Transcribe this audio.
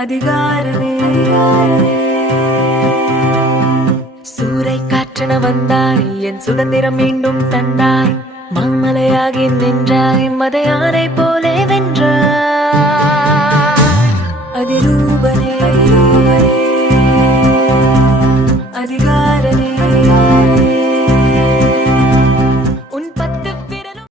அதிகாரமே சூறை காற்றென வந்தாய், என் சுதந்திரம் மீண்டும் தந்தாய், மாமலையாகி நின்றாய், மத யானை போல்